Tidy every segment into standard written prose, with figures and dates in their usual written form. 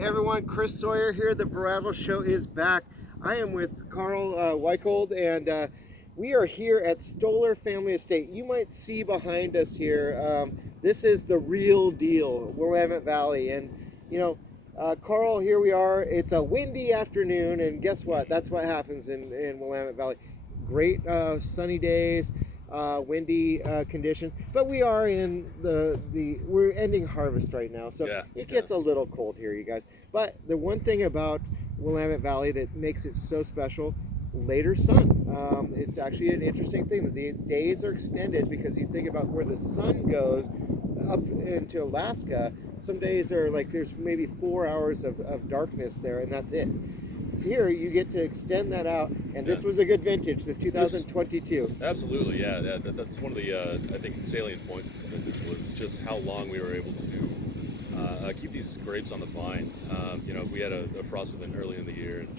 Hey everyone, Chris Sawyer here. The VARIETAL Show is back. I am with Karl Weichold, and we are here at Stoller Family Estate. You might see behind us here, this is the real deal, Willamette Valley. And you know, Karl, here we are. It's a windy afternoon, and guess what? That's what happens in Willamette Valley. Great sunny days. Windy conditions, but we are in we're ending harvest right now, so it gets a little cold here, you guys. But the one thing about Willamette Valley that makes it so special, later sun. It's actually an interesting thing. The days are extended because you think about where the sun goes up into Alaska. Some days are like there's maybe 4 hours of darkness there, and that's it. Here you get to extend that out, and this was a good vintage, the 2022. Absolutely, yeah. That's one of the I think salient points of this vintage was just how long we were able to keep these grapes on the vine. We had a frost event early in the year, and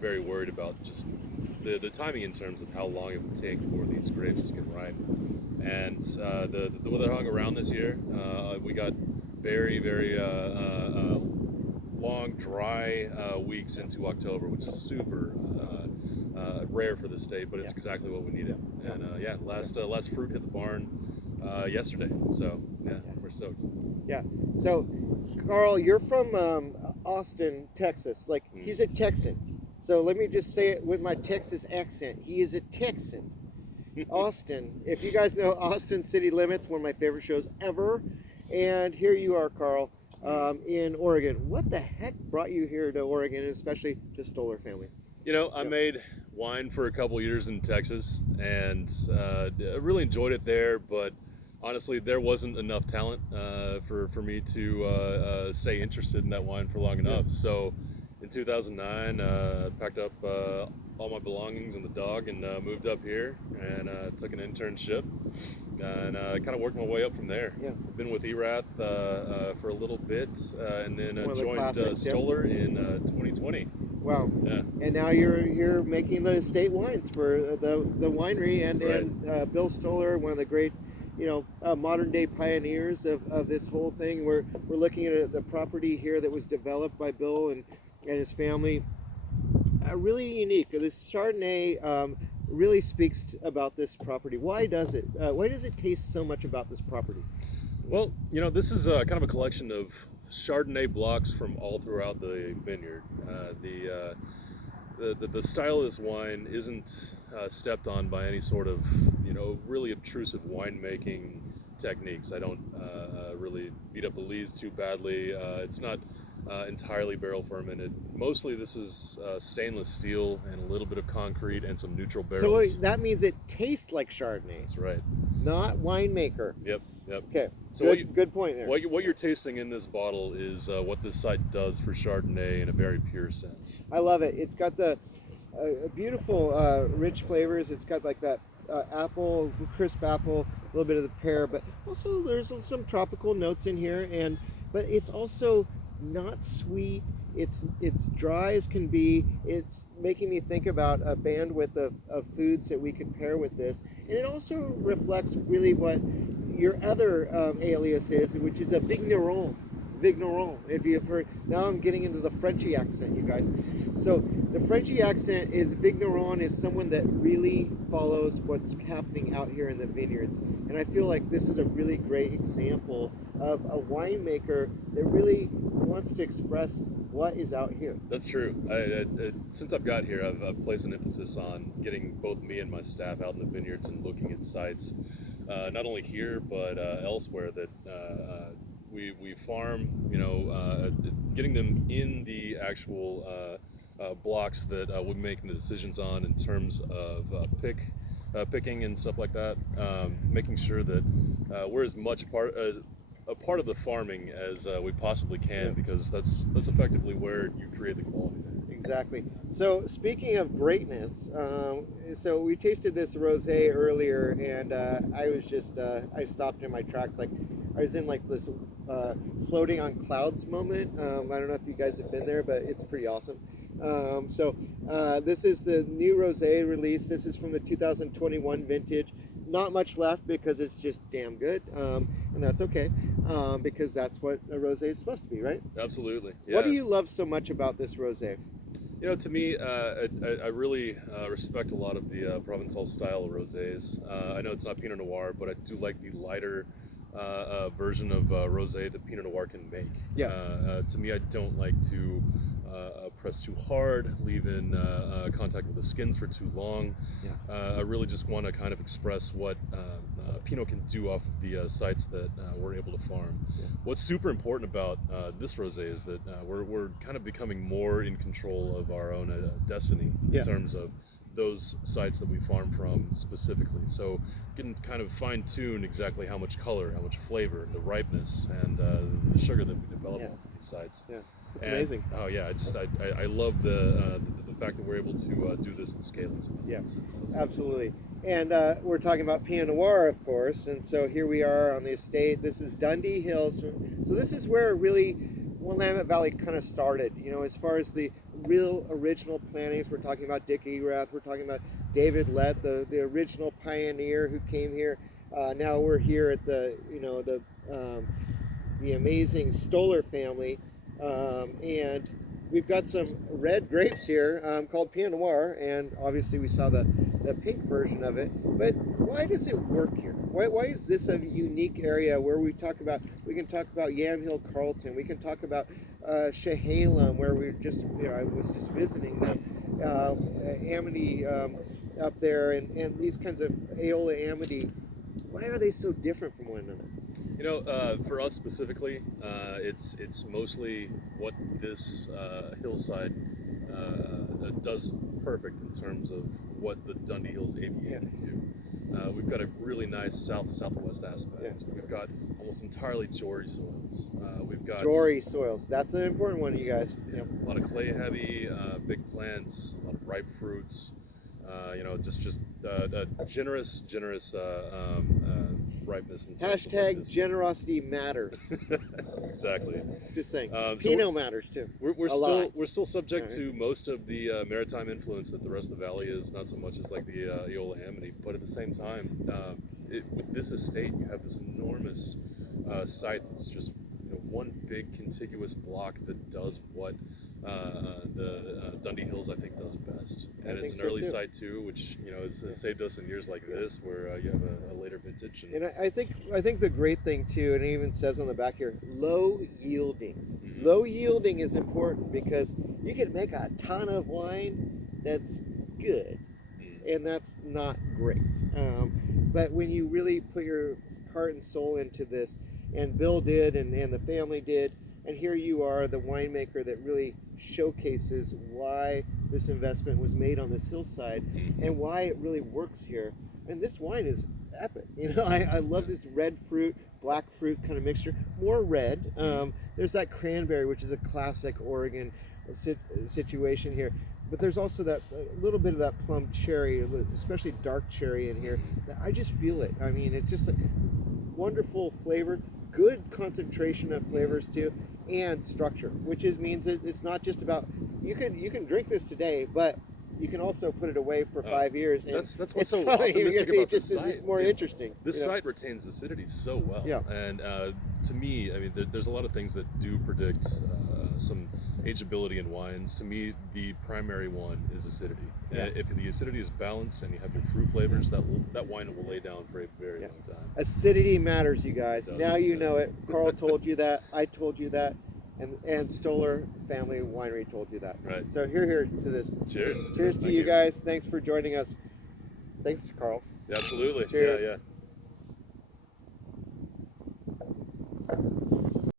very worried about just the timing in terms of how long it would take for these grapes to get ripe. And the weather hung around this year. We got very long, dry weeks into October, which is super rare for the state, but it's exactly what we needed. And last fruit hit the barn yesterday, so we're stoked. Yeah. So, Karl, you're from Austin, Texas. Like he's a Texan. So let me just say it with my Texas accent. He is a Texan. Austin. If you guys know Austin City Limits, one of my favorite shows ever. And here you are, Karl. In Oregon. What the heck brought you here to Oregon, especially to Stoller Family? I made wine for a couple years in Texas, and I really enjoyed it there, but honestly, there wasn't enough talent for me to stay interested in that wine for long enough. So in 2009, packed up all my belongings and the dog and moved up here and took an internship and kind of worked my way up from there. I've been with ERATH for a little bit and then joined Stoller in 2020. Wow. Yeah. And now you're making the estate wines for the winery, and Bill Stoller, one of the great modern day pioneers of this whole thing. We're looking at the property here that was developed by Bill and his family. Really unique. This Chardonnay really speaks about this property. Why does it? Why does it taste so much about this property? Well, this is kind of a collection of Chardonnay blocks from all throughout the vineyard. The style of this wine isn't stepped on by any sort of really obtrusive winemaking techniques. I don't really beat up the lees too badly. It's not entirely barrel fermented. Mostly this is stainless steel and a little bit of concrete and some neutral barrels. So that means it tastes like Chardonnay. That's right. Not winemaker. Yep. Okay. So good point there. What you're tasting in this bottle is what this site does for Chardonnay in a very pure sense. I love it. It's got the beautiful rich flavors. It's got like that apple, crisp apple, a little bit of the pear, but also there's some tropical notes in here, but it's also not sweet. It's dry as can be. It's making me think about a bandwidth of foods that we could pair with this, and it also reflects really what your other alias is, which is a Vigneron. If you've heard. Now I'm getting into the Frenchy accent, you guys. So the Frenchy accent is Vigneron is someone that really follows what's happening out here in the vineyards, and I feel like this is a really great example of a winemaker that really wants to express what is out here. That's true. Since I've got here, I've placed an emphasis on getting both me and my staff out in the vineyards and looking at sites, not only here but elsewhere that we farm. Getting them in the actual blocks that we're making the decisions on in terms of picking and stuff like that. Making sure that we're as much a part of the farming as we possibly can, because that's effectively where you create the quality there. Exactly. So speaking of greatness, so we tasted this rosé earlier, and I was just I stopped in my tracks. Like I was in like this floating on clouds moment. I don't know if you guys have been there, but it's pretty awesome. This is the new rosé release. This is from the 2021 vintage. not much left because it's just damn good, and that's okay, because that's what a rosé is supposed to be, right? Absolutely. Yeah. What do you love so much about this rosé? You know, to me, I really respect a lot of the Provençal style rosés. I know it's not Pinot Noir, but I do like the lighter version of rosé that Pinot Noir can make. Yeah. To me, I don't like to press too hard, leave in contact with the skins for too long. Yeah. I really just want to kind of express what Pinot can do off of the sites that we're able to farm. Yeah. What's super important about this rosé is that we're kind of becoming more in control of our own destiny in terms of those sites that we farm from specifically. So we can kind of fine tune exactly how much color, how much flavor, the ripeness, and the sugar that we develop off of these sites. Yeah. It's amazing. Oh yeah, I love the fact that we're able to do this in scale as well. Yeah, it's absolutely. And we're talking about Pinot Noir, of course. And so here we are on the estate. This is Dundee Hills. So this is where really Willamette Valley kind of started. You know, as far as the real original plantings, we're talking about Dick Erath. We're talking about David Lett, the original pioneer who came here. Now we're here at the amazing Stoller family. And we've got some red grapes here called Pinot Noir, and obviously we saw the pink version of it. But why does it work here? Why is this a unique area where we can talk about Yamhill Carlton, we can talk about Chehalem, where I was just visiting them, Amity up there, and these kinds of Aola Amity. Why are they so different from one another? You know, for us specifically, it's mostly what this hillside does perfect in terms of what the Dundee Hills AVA can do. We've got a really nice southwest aspect. Yeah. We've got almost entirely Jory soils. We've got Jory soils. That's an important one, you guys. Yeah, a lot of clay heavy, big plants, a lot of ripe fruits. You know, just generous ripeness. Hashtag generosity matters. Exactly. Just saying. So Pinot matters too. We're still subject to most of the maritime influence that the rest of the valley is, not so much as like the Aola Amity, but at the same time, with this estate, you have this enormous site that's just one big contiguous block that does what the Dundee Hills I think does best, and it's an early site too, which has saved us in years like this where you have a later vintage. And I think the great thing too, and it even says on the back here, low yielding. Mm-hmm. Low yielding is important because you can make a ton of wine that's good, and that's not great. But when you really put your heart and soul into this, and Bill did, and the family did, and here you are, the winemaker that really showcases why this investment was made on this hillside and why it really works here. And this wine is epic. I love this red fruit, black fruit kind of mixture. More red. There's that cranberry, which is a classic Oregon situation here. But there's also that little bit of that plum cherry, especially dark cherry in here. I just feel it. I mean, it's just a wonderful flavor. Good concentration of flavors too, and structure, which means that it's not just about you can drink this today, but you can also put it away for 5 years. And that's what's so optimistic about this site. Is more interesting. This site retains acidity so well. Yeah. And to me, I mean, there's a lot of things that do predict some ageability in wines. To me, the primary one is acidity. Yeah. If the acidity is balanced and you have your fruit flavors, that wine will lay down for a very long time. Acidity matters, you guys. Now you know it. Karl told you that. I told you that. And Stoller Family Winery told you that. Right. So here to this. Cheers. Cheers to you guys. Thanks for joining us. Thanks, Karl. Yeah, absolutely. Cheers. Yeah.